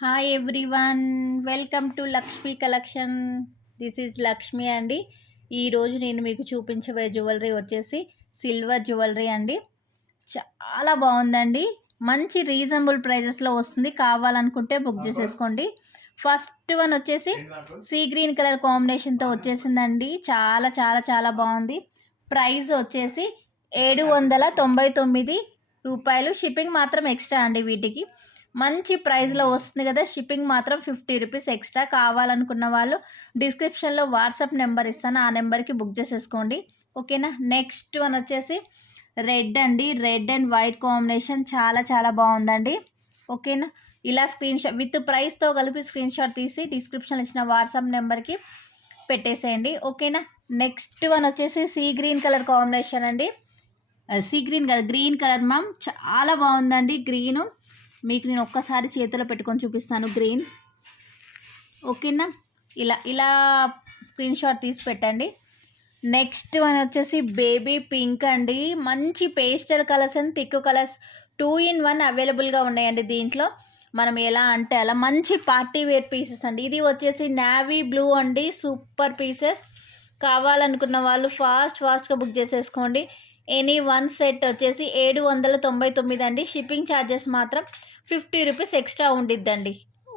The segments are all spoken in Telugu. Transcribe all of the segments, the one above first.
Hi everyone, welcome to Lakshmi collection. This is Lakshmi అండి. ఈరోజు నేను మీకు చూపించబోయే జ్యువెలరీ వచ్చేసి సిల్వర్ జ్యువెలరీ అండి. చాలా బాగుందండి. మంచి రీజనబుల్ ప్రైజెస్లో వస్తుంది. కావాలనుకుంటే బుక్ చేసేసుకోండి. ఫస్ట్ వన్ వచ్చేసి సీ గ్రీన్ కలర్ కాంబినేషన్తో వచ్చేసిందండి. చాలా చాలా చాలా బాగుంది. ప్రైస్ వచ్చేసి 799 రూపాయలు. షిప్పింగ్ మాత్రం ఎక్స్ట్రా అండి. వీటికి మంచి ప్రైస్లో వస్తుంది కదా. షిప్పింగ్ మాత్రం 50 రూపీస్ ఎక్స్ట్రా. కావాలనుకున్న వాళ్ళు డిస్క్రిప్షన్లో వాట్సాప్ నెంబర్ ఇస్తాను, ఆ నెంబర్కి బుక్ చేసేసుకోండి. ఓకేనా. నెక్స్ట్ వన్ వచ్చేసి రెడ్ అండి. రెడ్ అండ్ వైట్ కాంబినేషన్ చాలా చాలా బాగుందండి. ఓకేనా. ఇలా స్క్రీన్ షాట్ విత్ ప్రైస్తో కలిపి స్క్రీన్ షాట్ తీసి డిస్క్రిప్షన్లో ఇచ్చిన వాట్సాప్ నెంబర్కి పెట్టేసేయండి. ఓకేనా. నెక్స్ట్ వన్ వచ్చేసి సీ గ్రీన్ కలర్ కాంబినేషన్ అండి. సీ గ్రీన్ కదా, గ్రీన్ కలర్ మ్యామ్. చాలా బాగుందండి గ్రీను. మీకు నేను ఒక్కసారి చేతిలో పెట్టుకొని చూపిస్తాను గ్రీన్. ఓకేనా. ఇలా ఇలా స్క్రీన్ షాట్ తీసి పెట్టండి. నెక్స్ట్ వన్ వచ్చేసి బేబీ పింక్ అండి. మంచి pastel colours and thick colours 2 in 1 అవైలబుల్గా ఉన్నాయండి. దీంట్లో మనం ఎలా అంటే అలా మంచి పార్టీ వేర్ పీసెస్ అండి. ఇది వచ్చేసి నావీ బ్లూ అండి. Super pieces. కావాలనుకున్న వాళ్ళు ఫాస్ట్గా బుక్ చేసేసుకోండి. ఎనీ వన్ సెట్ వచ్చేసి 799 అండి. షిప్పింగ్ ఛార్జెస్ మాత్రం 50 రూపీస్ ఎక్స్ట్రా ఉండిద్దండి.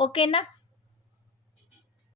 ఓకేనా.